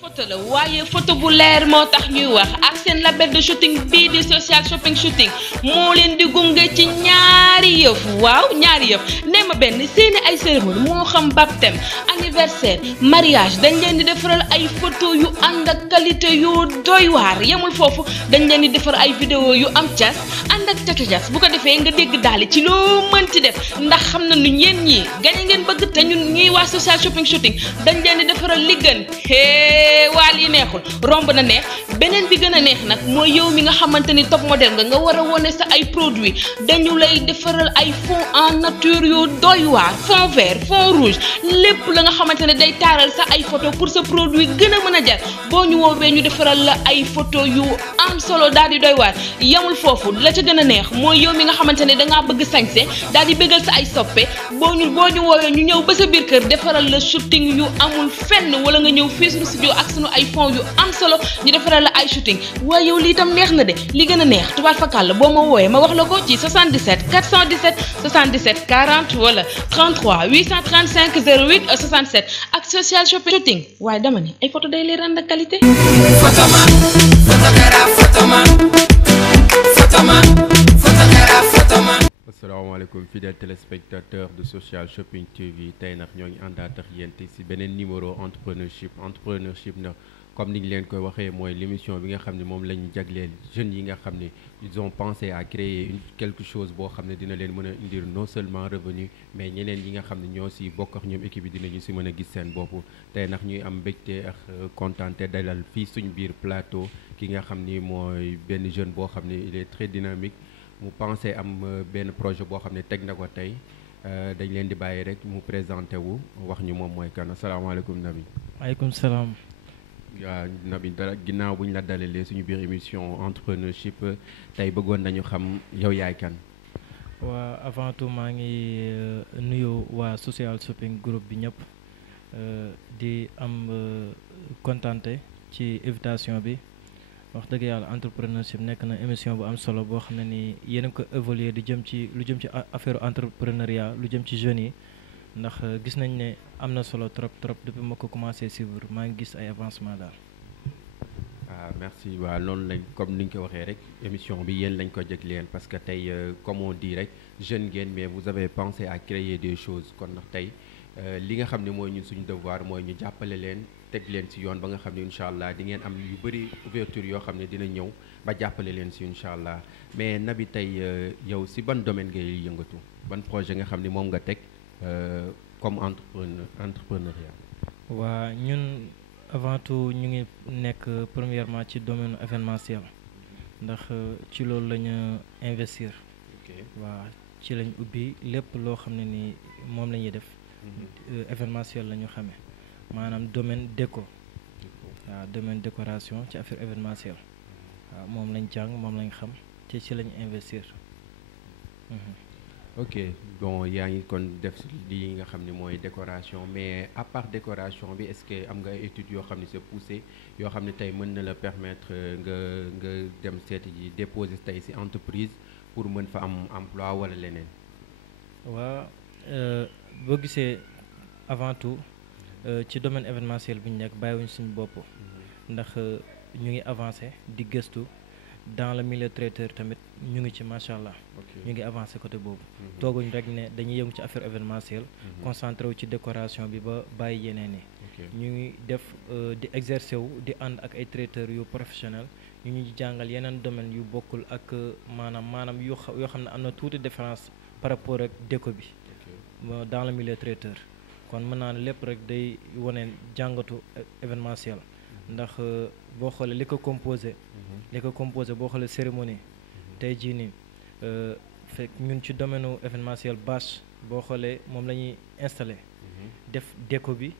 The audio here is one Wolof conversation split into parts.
photo la waaye photo bu leer moo tax ñuy wax ak seen label de shooting bii di social shopping shooting moo leen di gunge ci ñaari yëf waaw ñaari yëf nee ma benn seeni ay cérémonie moo xam baptême anniversaire mariage dañ leen di defaral ay photo yu ànd ak qualité yu doy waar yemul foofu dañ leen di defar ay vidéo yu am cas ànd ak catu-cas bu ko defee nga dégg daal ci loo mënti def ndax xam na nu ñeen ñii gañe ngeen bëgg te ñun ñuy waa social shopping shooting dañ leen di defaral li gën waa lii neexul romb na neex beneen bi gën a neex nag mooy yow mi nga xamante ni top modèle nga war a wone sa ay produits dañu lay defaral ay fond en nature yu doy waar fond vert fond rouge lépp la nga xamante ne day taaral sa ay photo pour sa produit gën a mën a jar boo ñu woowee ñu defaral la ay photo yu am solo daal di doy waar yamul foofu la ca gën a neex mooy yow mi nga xamante ne dangaa bëgg sañse daal di bëggal sa ay soppe boo ñu woowee ñu ñëw ba sa biir kër defaral la shooting yu amul fenn wala nga ñëw fii suñu studio ak suñu ay fond yu am solo ñu defaral la ay shooting waaye yow lii tam neex na de li gën a neex tubaab fakal la boo ma wooyee ma wax la ko ci 77 417 77 40 wala 33 835 08 67 ak social shopping shooting waaye dama ne ay photo day leer ànd ak qualité. Photoman, photographe, photoman. asalaamaaleykum fidèles téléspectateurs de Social Shopping TV tey nag ñoo ngi àndaat ak yéen ci beneen numéro entrepreneurship nag comme ni ñu leen koy waxee mooy l'émission bi nga xam ne moom la ñu jagleel jeunes yi nga xam ne ils ont pensé à créer quelque chose boo xam ne dina leen mën a indir non seulement revenu mais ñeneen yi nga xam ne ñoo si bokk ak ñoom équipe bi dinañu si mën a gis seen bopp tey nag ñuy am mbégte ak contenté dalal fii suñu biir plateau ki nga xam ni mooy benn jeune boo xam ne il est très dynamique mu pensé am benn projet boo xam ne teg na ko tey dañ leen di bàyyi rek mu présenté wu wax ñu moom mooy kan asalaamaaleykum Naby. maaleykum salaam. waaw Naby dara ginnaaw bu ñu la dalalee suñu biir émission entrepreneurship tey bëggoon nañu xam yow yaay kan. waa avant tout maa ngi nuyu waa social shopping groupe bi ñëpp di am kontante ci invitation bi. wax dëgg yàlla entrepreneurship nekk na émission bu am solo boo xam ne ni yéen a ko évoluer di jëm ci lu jëm ci affaire entrepreneuriat lu jëm ci jeunes yi ndax gis nañ ne am na solo trop depuis ma ko commencé suivre maa ngi gis ay avancement daal. Merci waaw loolu lañ comme ni ñu ko waxee rek émission bi yéen lañ ko jagleel parce que tey comme on dit rek jeune ngeen mais vous avez pensé à créer des choses kon ndax tey li nga xam ne mooy ñun suñu devoir mooy ñu jàppale leen. teg leen ci yoon ba nga xam ne incha allah di ngeen am yu bëri ouverture yoo xam ne dina ñëw ba jàppale leen ci incha allah mais Naby tey yow ci ban domaine ngay yëngatu ban projet nga xam ne moom nga teg comme entrepreneuriat. waa ñun avant tout ñu ngi nekk premièrement ci domaine événementiel ndax ci loolu la ñu investir. waa ci lañ ubbi lépp loo xam ne ni moom la ñuy def. événementiel la ñu xamee. maanaam domaine déco waaw domaine décoration ci affaire événementielle waaw moom lañ jàng moom lañ xam te ci lañ investir. ok bon yaa ngi kon def lii nga xam ne mooy décoration mais à part décoration bi est-ce que am nga ay études yoo xam ne c'est poussé yoo xam ne tey mën na la permettre nga dem seeti ji déposer tey ci entreprise pour mën fa am emploi walla leneen. waaw boo gisee avant tout. ci domaine événementiel bi ñu nekk bàyyiwuñ suñu bopp ndax ñu ngi avancé di gëstu dans le milieu traiteur tamit ñu ngi ci macha allah. ñu ngi avancé côté boobu. tooguñ rek ne dañuy yëngu ci affaire événementiel. concentré wu ci décoration bi ba bàyyi yeneen yi. ñu ngi def di exercer wu di ànd ak ay traiteurs yu professionnel ñu ngi jàngal yeneen domaine yu bokkul ak maanaam yoo xam ne am na tuuti différence par rapport ak déco bi. dans le milieu traiteur. kon mën naa ne lépp rek day wane jàngatu événementiel ndax boo xoolee li ko composé boo xoolee cérémonie tey jii nii fekk ñun ci domaine événementiel bâche boo xoolee moom la ñuy installé def déco bi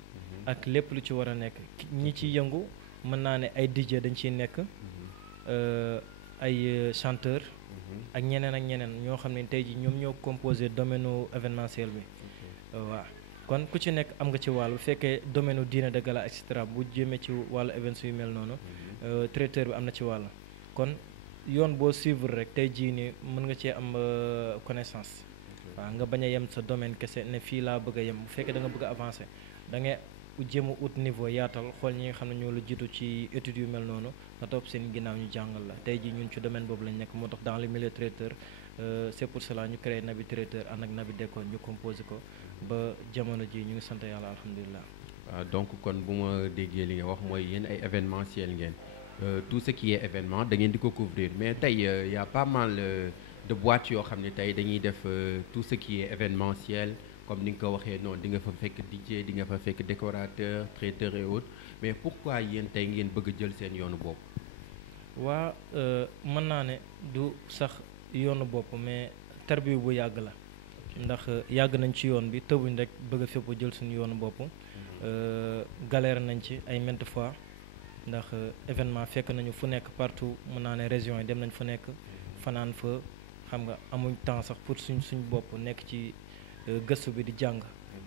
ak lépp lu ci war a nekk ñi ci yëngu mën naa ne ay DJ dañ ciy nekk ay chanteur ak ñeneen ñoo xam ne tey jii ñoom ñoo composé domaine événementiel bi waaw kon ku ci nekk am nga ci wàll bu fekkee domaine diine de gala et cetera bu jëmee ci wàllu events yu mel noonu traiteur bi am na ci wàll kon yoon boo suivre rek tey jii nii mën nga cee am connaissance waaw nga bañ a yem sa domaine kese ne fii laa bëgg a yem bu fekkee da nga bëgg a avancer da ngay jéem a ut niveau yaatal xool ñi nga xam ne ñoo la jiitu ci études yu mel noonu nga topp seen ginnaaw ñu jàngal la tey ji ñun ci domaine boobu lañ nekk moo tax dans le milieu traiteur c'est pour cela ñu créé Naby Traiteur ànd ak Naby Décor ñu composé ko ba jamono ji ñu ngi sant yàlla alhamdulilah. waaw donc kon bu ma déggee li nga wax mooy yéen ay événementiel ngeen tout ce qui est événement da ngeen di ko couvrir mais tey y a pas mal de boîtes yoo xam ne tey dañuy def tout ce qui est événementiel comme ni nga ko waxee noonu di nga fa fekk DJ di nga fa fekk décorateur traiteur et autres mais pourquoi yéen tey ngeen bëgg a jël seen yoonu bopp. waa mën naa ne du sax yoonu bopp mais tarbiya bu yàgg la ndax yàgg nañ ci yoon bi tëbuñ rek bëgg a fépp jël suñu yoonu bopp galère nañ ci ay maintes fois ndax événement fekk nañu fu nekk partout mën naa ne région yi dem nañ fu nekk fanaan fa xam nga amuñ temps sax pour suñ bopp nekk ci gëstu bi di jàng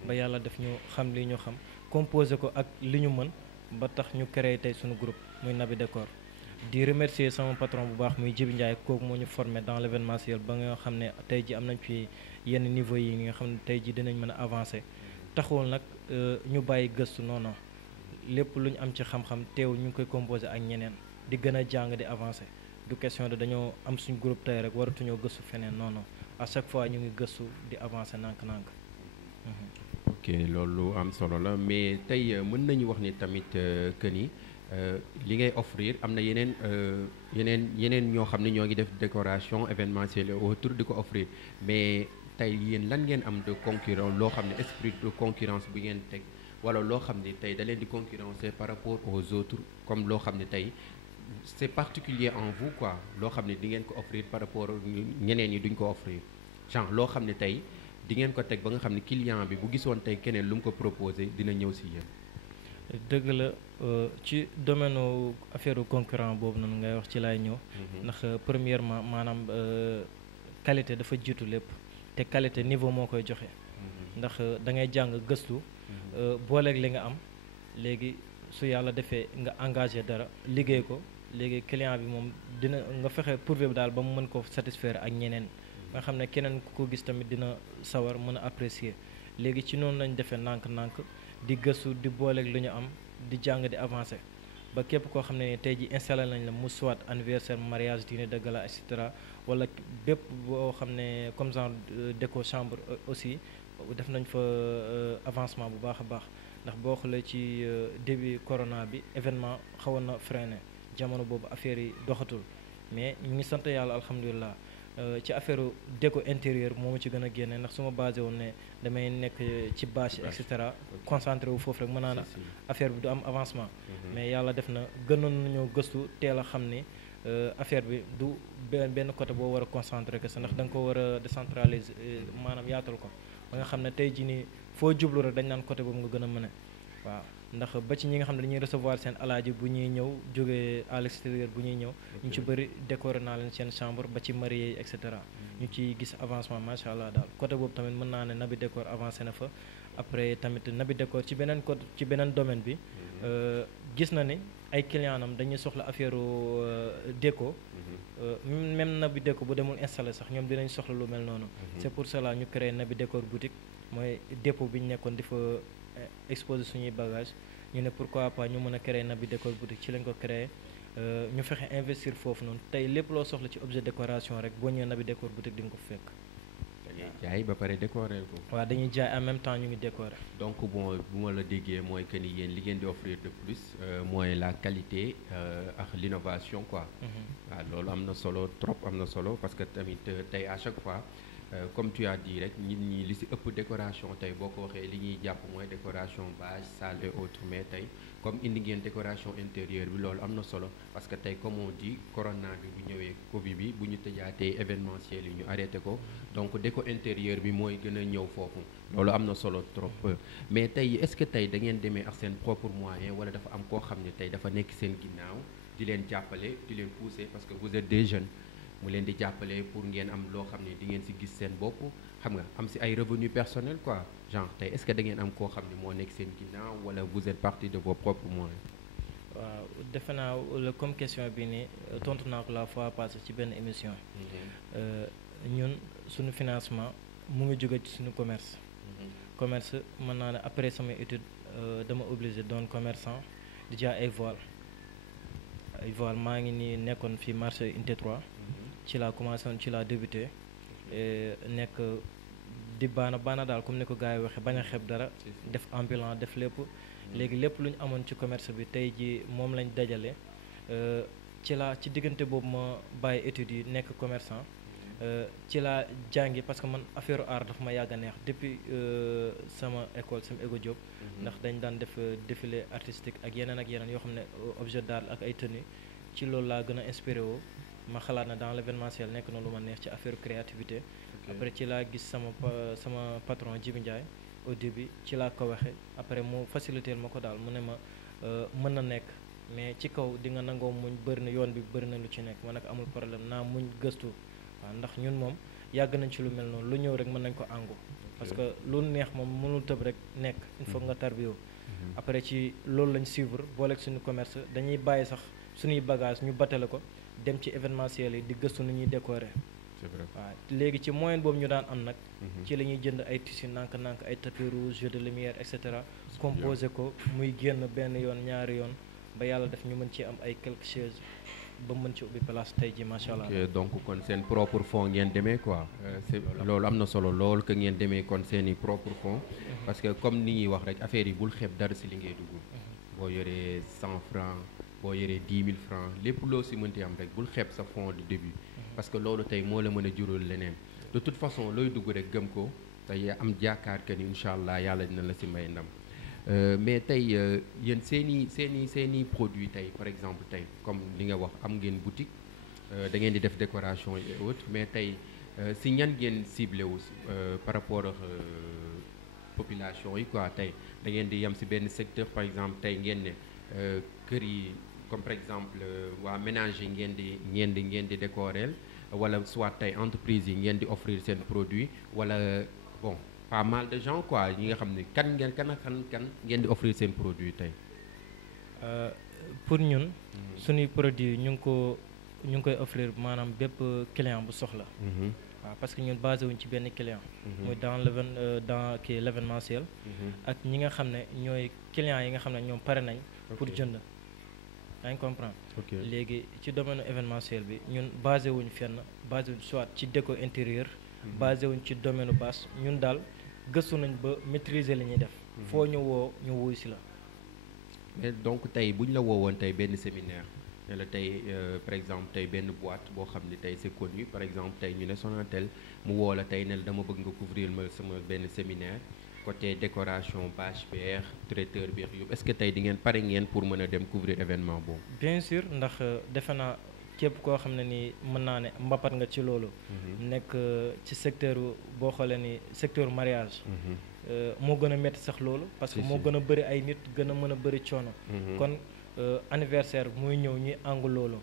ba yàlla def ñu xam li ñu xam composé ko ak li ñu mën ba tax ñu créé tey suñu groupe muy Naby Décor di remercier sama patron bu baax muy Djibi Ndiaye kooku moo ñu formé dans l'événementiel ba nga xam ne tey ji am nañ fi yenn niveau yi nga xam ne tey ji dinañ mën a avancer taxul nag ñu bàyyi gëstu non non lépp lu ñu am ci xam-xam teew ñu ngi koy composé ak ñeneen di gën a jàng di avancer du question de dañoo am suñ groupe tey rek waratuñoo gëstu feneen non non à chaque fois ñu ngi gëstu di avancer nànk-nànk. ok loolu am solo la mais tey mën nañu wax ni tamit que ni li ngay offrir am na yeneen ñoo xam ne ñoo ngi def décoration événementielle autour di ko offrir mais tey yéen lan ngeen am de concurrence loo xam ne esprit de concurrence bu ngeen teg wala loo xam ne tey da leen di concurrencer par rapport aux autres comme loo xam ne tey c'est particulier en vous quoi loo xam ne di ngeen ko offrir par rapport ñeneen ñi duñ ko offrir genre loo xam ne tey di ngeen ko teg ba nga xam ne client bi bu gisoon tey keneen lu mu ko proposé dina ñëw si yéen. dëgg la ci domaine affaire concurrent boobu noonu ngay wax ci laay ñëw. ndax premièrement maanaam qualité dafa jiitu lépp te qualité niveau moo koy joxe. ndax da ngay jàng gëstu. booleeg li nga am léegi su yàlla defee nga engagé dara liggéey ko léegi client bi moom dina nga fexe prouver bi daal ba mu mën ko satisfaire ak ñeneen nga xam ne keneen ku ko gis tamit dina sawar mën a apprécier léegi ci noonu lañ defee nànk-nànk di gëstu di booleeg li ñu am di jàng di avancer ba képp koo xam ne tey ji installé nañ la mu soit anniversaire mariage dîner de gala et cetera wala bépp boo xam ne comme genre déco chambre aussi def nañ fa avancement bu baax a baax ndax boo xoolee ci début corona bi événement xawoon na freiné jamono boobu affaire yi doxatul mais ñu ngi sant yàlla alhamdulilah ci affaire déco intérieur moo ma ci gën a génne ndax su ma basé woon ne damay nekk ci bâche et cetera concentré wu foofu rek mën naa na affaire bi du am avancement mais yàlla def na gënoon nañoo gëstu teel a xam ni affaire bi du benn côté boo war a concentré que sa ndax da nga ko war a décentraliser maanaam yaatal ko ba nga xam ne tey jii nii foo jublu rek dañ naan côté boobu nga gën a mën a waaw ndax ba ci ñi nga xam ne dañuy recevoir seen alaaji bu ñuy ñëw jógee à l'extérieur bu ñuy ñëw ñu ci bëri décoré naa leen seen chambre ba ci marié yi et cetera ñu ciy gis avancement macha allah daal côté boobu tamit mën naa ne Naby Décor avancé na fa après tamit Naby Décor ci beneen côté ci beneen domaine bi gis na ni ay client am dañuy soxla affaire déco même Naby Décor bu demul installé sax ñoom dinañ soxla lu mel noonu c'est pour cela ñu créé Naby Décor boutique mooy dépôt bi ñu nekkoon di fa exposer suñuy bagage ñu ne pourquoi pas ñu mën a créer Naby Décor boutique ci lañ ko créé ñu fexe investir foofu noonu tey lépp loo soxla ci objet décoration rek boo ñëwee Naby Décor boutique di nga ko fekk. jaay ba pare décorer ko. waaw dañuy jaay en même temps ñu ngi décorer. donc bon bu ma la déggee mooy que ni yéen li ngeen di offrir de plus mooy la qualité ak l'innovation quoi. waaw loolu am na solo trop am na solo parce que tamit tey à chaque fois. Comme tu as dit rek nit ñi li ci ëpp décoration tey boo ko waxee li ñuy jàpp mooy décoration bâche salle et autres mais tey comme indi ngeen décoration intérieure bi loolu am na solo parce que tey comme on dit corona bi bu ñëwee Covid bi bu ñu tëjaatee événementiel yi ñu arrêté ko donc déco intérieur bi mooy gën a ñëw foofu loolu am na solo trop mais tey est-ce que tey da ngeen demee ak seen propre moyen wala dafa am koo xam ne tey dafa nekk seen ginnaaw di leen jàppale di leen pousser parce que vous êtes des jeunes mu leen di jàppale pour ngeen am loo xam ne di ngeen ci gis seen bopp xam nga am ci ay revenus personnels quoi genre tey est-ce que da ngeen am koo xam ne moo nekk seen ginnaaw wala vous êtes parti de vos propres moyens. waaw defe naa comme question bi ni tontu naa ko la fois passée ci benn émission. ñun suñu financement mu ngi jóge ci suñu commerce. commerce mën naa ne après sama étude dama obligé doon commerçant di jaay ay voile maa ngi nii nekkoon fii marché unité 3 ci laa commencé woon ci laa débuté nekk di baana daal comme ni ko gars yi waxee bañ a xeeb dara def ambulant def lépp léegi lépp lu ñu amoon ci commerce bi tey ji moom lañ dajale ci diggante boobu ma bàyyi études yi nekk commerçant ci laa jàngi parce que man affaire art dafa ma yàgg a neex depuis sama école sama Ego Diop ndax dañ daan def défilé artistique ak yeneen yoo xam ne objet d'art ak ay tenues ci loolu laa gën a inspiré woo ma xalaat na dans l'événementiel nekk na lu ma neex ci affaire créativité après ci laa gis sama patron Djibi Ndiaye au début ci laa ko waxe après mu faciliter ma ko daal mu ne ma mën na nekk mais ci kaw di nga nangoo muñ bëri na yoon bi bëri na lu ci nekk ma nag amul problème naa muñ gëstu waaw ndax ñun moom yàgg nañ ci lu mel noonu lu ñëw rek mën nañ ko àngu parce que lu neex moom mënul tëb rek nekk il faut nga tarbiyoo après ci loolu lañ suivre booleeg suñu commerce dañuy bàyyi sax suñuy bagage ñu batale ko dem ci événementiel yi di gëstu nu ñuy décorer c'est vrai waaw léegi ci moyen boobu ñu daan am nag ci la ñuy jënd ay tissus nànk-nànk ay tapis rouge jeu de lumière et cetera composé ko muy génn benn yoon ñaari yoon ba yàlla def ñu mën ci am ay quelques choses ba mën ci ubbi place tey ji macha allah. ok donc kon seen propre fond ngeen demee quoi. loolu am na solo lool que ngeen demee kon seen i propre fond. parce que comme ni ñuy wax rek affaire yi bul xeeb dara si li ngay dugg. boo yoree 100 francs boo yoree 10 000 francs lépp loo si mënti am rek bul xeeb sa fond du début. parce que loolu tey moo la mën a jural leneen de toute façon looy dugg rek gëm ko tey am jaakaar que ni incha allah yàlla dina la si may ndam. mais tey yéen seen i produit tey par exemple tey comme li nga wax am ngeen boutique da ngeen di def décoration et autres mais tey si ñan ngeen ciblé wu par rapport ak population yi quoi tey da ngeen di yem si benn secteur par exemple tey ngeen ne kër yi comme par exemple waa ménage yi ngeen di décorer wala soit tey entreprise yi ngeen di offrir seen produit wala bon pas mal de gens quoi ñi nga xam ne kan ngeen di offrir seen produit tey. pour ñun. suñuy produit ñu ngi koy offrir maanaam bépp client bu soxla. waaw parce que ñun basé wuñ ci benn client. muy dans l'événementiel. ak ñi nga xam ne ñooy clients yi nga xam ne ñoom pare nañ. pour jënd. yaa ngi comprendre. léegi ci domaine événementiel bi ñun basé wuñ fenn basé wuñ soit ci déco intérieur. basé wuñ ci domaine basse ñun daal. gëstu nañ ba maîtriser li ñuy def. foo ñu woo ñu wuy si la. mais donc tey bu ñu la woowoon tey benn séminaire ne la tey par exemple tey benn boîte boo xam ne tey c'est connu par exemple tey ñu ne Sonatel mu woo la tey ne la dama bëgg nga couvrir ma sama benn séminaire côté décoration bâche beex traiteur beex yëpp est-ce que tey di ngeen pare ngeen pour mën a dem couvrir événement boobu. bien sûr ndax defe naa képp koo xam ne ni mën naa ne mbapat nga ci loolu. nekk ci secteur boo xoolee ni secteur mariage. moo gën a métti sax loolu. parce que moo gën a bëri ay nit gën a mën a bëri coono. kon anniversaire muy ñëw ñuy àngu loolu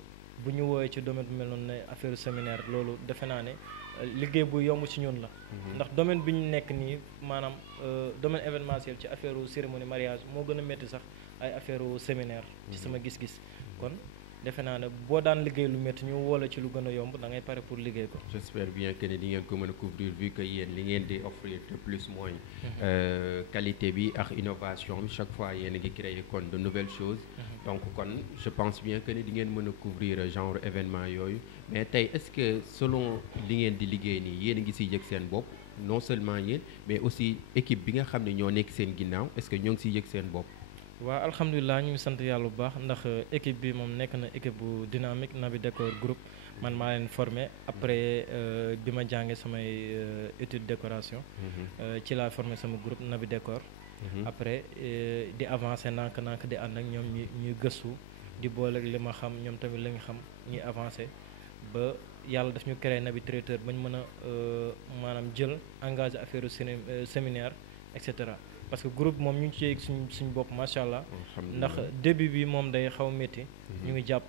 bu ñu woowee ci domaine bu mel noonu ne affaire séminaire loolu defe naa ne liggéey bu yomb ci ñun la. ndax domaine bi ñu nekk nii maanaam domaine événementiel ci affaire cérémonie mariage moo gën a métti sax ay affaire séminaire. ci sama gis-gis kon. defe naa ne boo daan liggéey lu métti ñu woola ci lu gën a yomb da ngay pare pour liggéey ko. j'espère bien que ni di ngeen ko mën a couvrir vu que yéen li ngeen di offrir de plus mooy qualité bi ak innovation bi chaque fois yéen a ngi créer kon de nouvelles choses. donc kon je pense bien que ni di ngeen mën a couvrir genre événement yooyu mais tey est-ce que selon li ngeen di liggéey nii yéen a ngi siy yëg seen bopp non seulement yéen mais aussi équipe bi nga xam ne ñoo nekk seen ginnaaw est-ce que ñoo ngi siy yëg seen bopp. waaw alhamdulilah ñu ngi sant yàlla bu baax ndax équipe bi moom nekk na équipe bu dynamique Naby Décor groupe man maa leen formé après bi ma jàngee samay étude décoration. ci laa formé sama groupe Naby Décor. après di avancer nànk-nànk di ànd ak ñoom ñuy gëstu di boole li ma xam ñoom tamit la nga xam ñuy avancer ba yàlla daf ñu créé Naby traiteur ba ñu mën a maanaam jël engagé affaire séminaire et cetera. parce que groupe moom ñu ngi ci yéeg suñ bopp macha allah ndax début bi moom day xaw métti. ñu ngi jàpp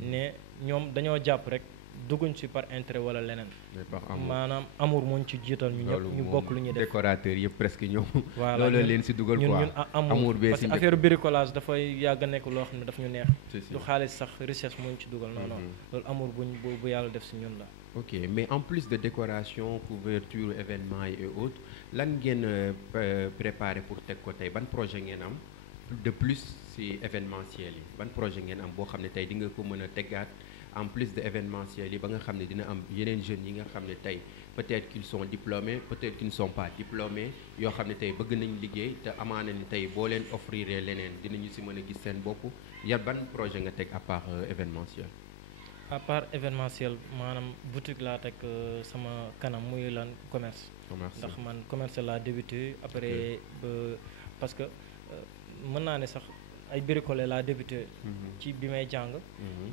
ne ñoom dañoo jàpp rek dugguñ ci par intérêt wala leneen. mais par amour maanaam amour moo ñu ci jiital ñu ñëpp ñu bokk lu ñuy def. décorateur yëpp presque ñoom. voilà loolu leen si dugal quoi ñun amour bee parce si que affaire bricolage dafay yàgg a nekk loo xam ne daf ñu neex. si. du xaalis sax recherche moo ñu ci dugal non non loolu amour bu yàlla def si ñun la. ok mais en plus de décoration couverture événements et autres lan ngeen préparé pour teg ko tey ban projet ngeen am de plus si événementiel yi ban projet ngeen am boo xam ne tey di nga ko mën a tegaat en plus de événementiel yi ba nga xam ne dina am yeneen jeunes yi nga xam ne tey peut-être qu'ils sont diplômés peut-être qu'ils ne sont pas diplômés yoo xam ne tey bëgg nañ liggéey te amaana ni tey boo leen offrir leneen dinañu si mën a gis seen bopp yan ban projet nga teg à part événementiel. à part événementiel maanaam boutique laa teg sama kanam muy lan commerce. ndax man commerce laa débuté après parce que mën naa ne sax ay bricolé laa débuté. ci bi may jàng.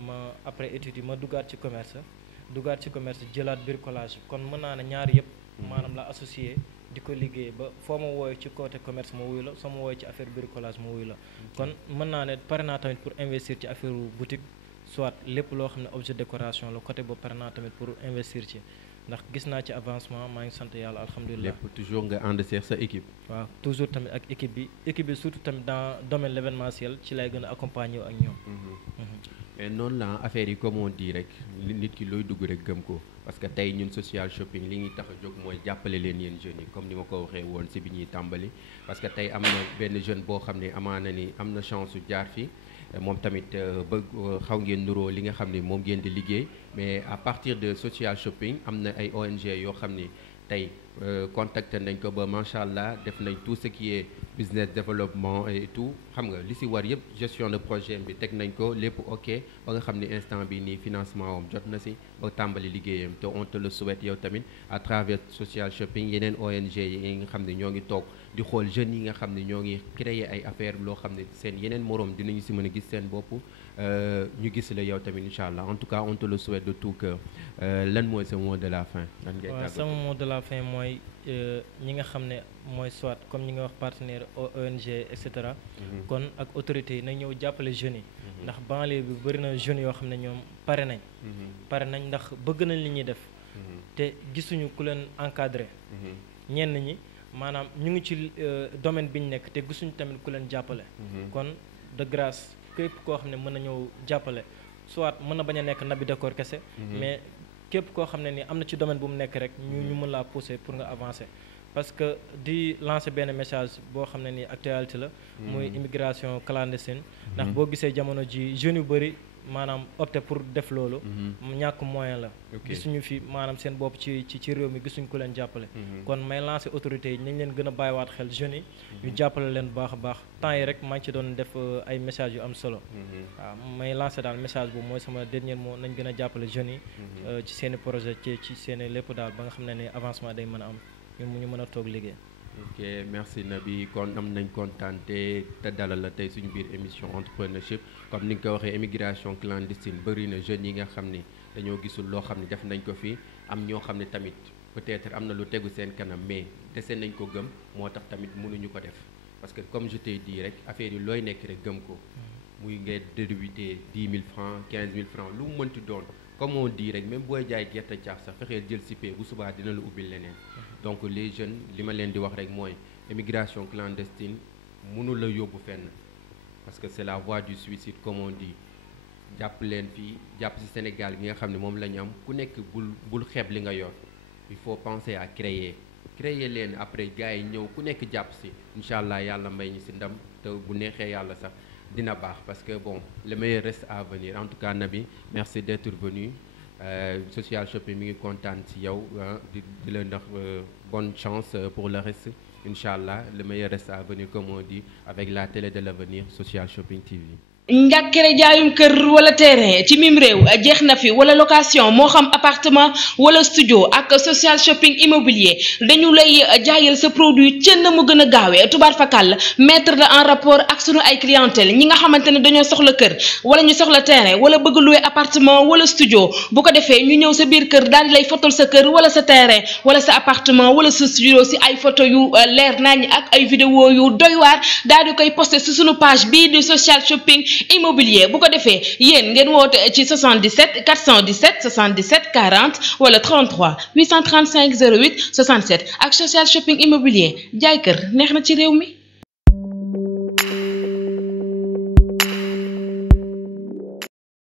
ma après études yi ma duggaat ci commerce jëlaat bricolage kon mën naa ne ñaari yëpp. maanaam la associé di ko liggéey ba foo ma wooye ci côté commerce ma wuyu la soo ma wooye ci affaire bricolage ma wuyu la kon mën naa ne pare naa tamit pour investir ci affaire boutique. soit lépp loo xam ne objet décoration la côté boobu pare naa tamit pour investir ci ndax gis naa ci avancement maa ngi sant yàlla alhamdulilah. lépp toujours nga ànd seex sa équipe. waaw toujours tamit ak équipe bi surtout tamit dans domaine l'événementiel ci lay gën a accompagner ak ñoom. mais noonu la affaire yi comme on dit rek nit ki looy dugg rek gëm ko parce que tey ñun social shopping li ñuy tax a jóg mooy jàppale leen yéen jeunes yi comme ni ma ko waxee woon si bi ñuy tàmbali parce que tey am na benn jeune boo xam ne amaana ni am na chance su jaar fi moom tamit bëgg xaw ngeen nuroo li nga xam ne moom ngeen di liggéey mais à partir de social shopping am na ay ONG yoo xam ni tey contacté nañ ko ba macha allah def nañ tout ce qui est business développement et tout xam nga li si war yëpp gestion de projet bi teg nañ ko lépp ok ba nga xam ni instant bi nii financement am jot na si ba tàmbali liggéeyam te on te le souhaite yow tamit à travers social shopping yeneen ONG yi nga xam ne ñoo ngi toog di xool jeunes yi nga xam ne ñoo ngi créer ay affaires loo xam ne seen yeneen moroom dinañu si mën a gis seen bopp ñu gis la yow tamit incha allah en tout cas on te le souhaite de tout cœur lan mooy sa mot de la fin. lan ngay tàggatoo sama mot de la fin mooy ñi nga xam ne mooy soit comme ñi nga wax partenaire ONG et cetera. kon ak autorités yi nañ ñëw jàppale jeunes yi. ndax banlieue bi bëri na jeunes yoo xam ne ñoom pare nañ. pare nañ ndax bëgg nañ li ñuy def. te gisuñu ku leen encadré. ñenn ñi maanaam ñu ngi ci domaine bi ñu nekk te gisuñu tamit ku leen jàppale. kon de grâce képp koo xam ne mën na ñëw jàppale soit mën na bañ a nekk nabi d'accord kese. mais képp koo xam ne ni am na ci domaine bu mu nekk rek ñu mën laa pousser pour nga avancer. parce que di lancer benn message boo xam ne ni actualité la. muy immigration clandestine. ndax boo gisee jamono ji jeunes yu bëri maanaam opté pour def loolu. ñàkk moyen la. gisuñu fi maanaam seen bopp ci réew mi gisuñu ku leen jàppale. kon may lancer autorités yi nañ leen gën a bàyyiwaat xel jeunes yi. ñu jàppale leen bu baax a baax temps yi rek maa ngi ci doon def ay messages yu am solo. waaw may lancer daal message boobu mooy sama dernier mot nañ gën a jàppale jeunes yi. ci seen i projet ci seen i lépp daal ba nga xam ne ni avancement day mën a am. ñu mën a toog liggéey. ok merci Naby kon am nañ kontaan te dalal la tey suñu biir émission entrepreneurship comme ni nga ko waxee immigration clandestine bëri na jeunes yi nga xam ni dañoo gisul loo xam ne def nañ ko fii am ñoo xam ne tamit peut-être am na lu tegu seen kanam mais dese nañ ko gëm moo tax tamit mënuñu ko def parce que comme je t'ai dit rek affaire yi looy nekk rek gëm ko muy ngay débuter 10 000 francs 15 000 francs lu mu mënti doon comme on dit rek même booy jaay gerte caaf sax fexeel jël si pay bu subaa dina la ubbil leneen. donc les jeunes li ma leen di wax rek mooy immigration clandestine mënul la yóbbu fenn parce que c'est la voie du suicide comme on dit jàpp leen fii jàpp ci Sénégal gi nga xam ne moom la ñu am ku nekk bul xeeb li nga yor il faut penser à créer leen après gars yi ñëw ku nekk jàpp ci incha allah yàlla may ñu ci ndam te bu neexee yàlla sax dina baax parce que bon le meilleur reste à venir en tout cas Naby merci d'être venu. social shopping mi ngi kontaan ci yow di la ndax bonne chance pour le reste incha allah le meilleur reste à venir comme on dit avec la télé de l'avenir social shopping TV. njàkkere jaayum kër wala terrain ci mim réew jeex na fi wala location moo xam appartement wala studio ak social shopping immobilier dañu lay jaayal sa produit cën na mu gën a gaawee tubaar fakal mettre la en rapport ak sunu ay clientèle ñi nga xamante ne dañoo soxla kër wala ñu soxla terrain wala bëgg louer appartement wala studio bu ko defee ñu ñëw sa biir kër daal di lay fotol sa kër wala sa terrain wala sa appartement wala sa studio si ay photo yu leer nañ ak ay vidéo yu doy waar daal di koy posté si sunu page bii di social shopping immobilier bu ko defee yéen ngeen woote ci 77 417 77 40 wala 33 835 08 67 ak social shopping immobilier jaay kër neex na ci réew mi.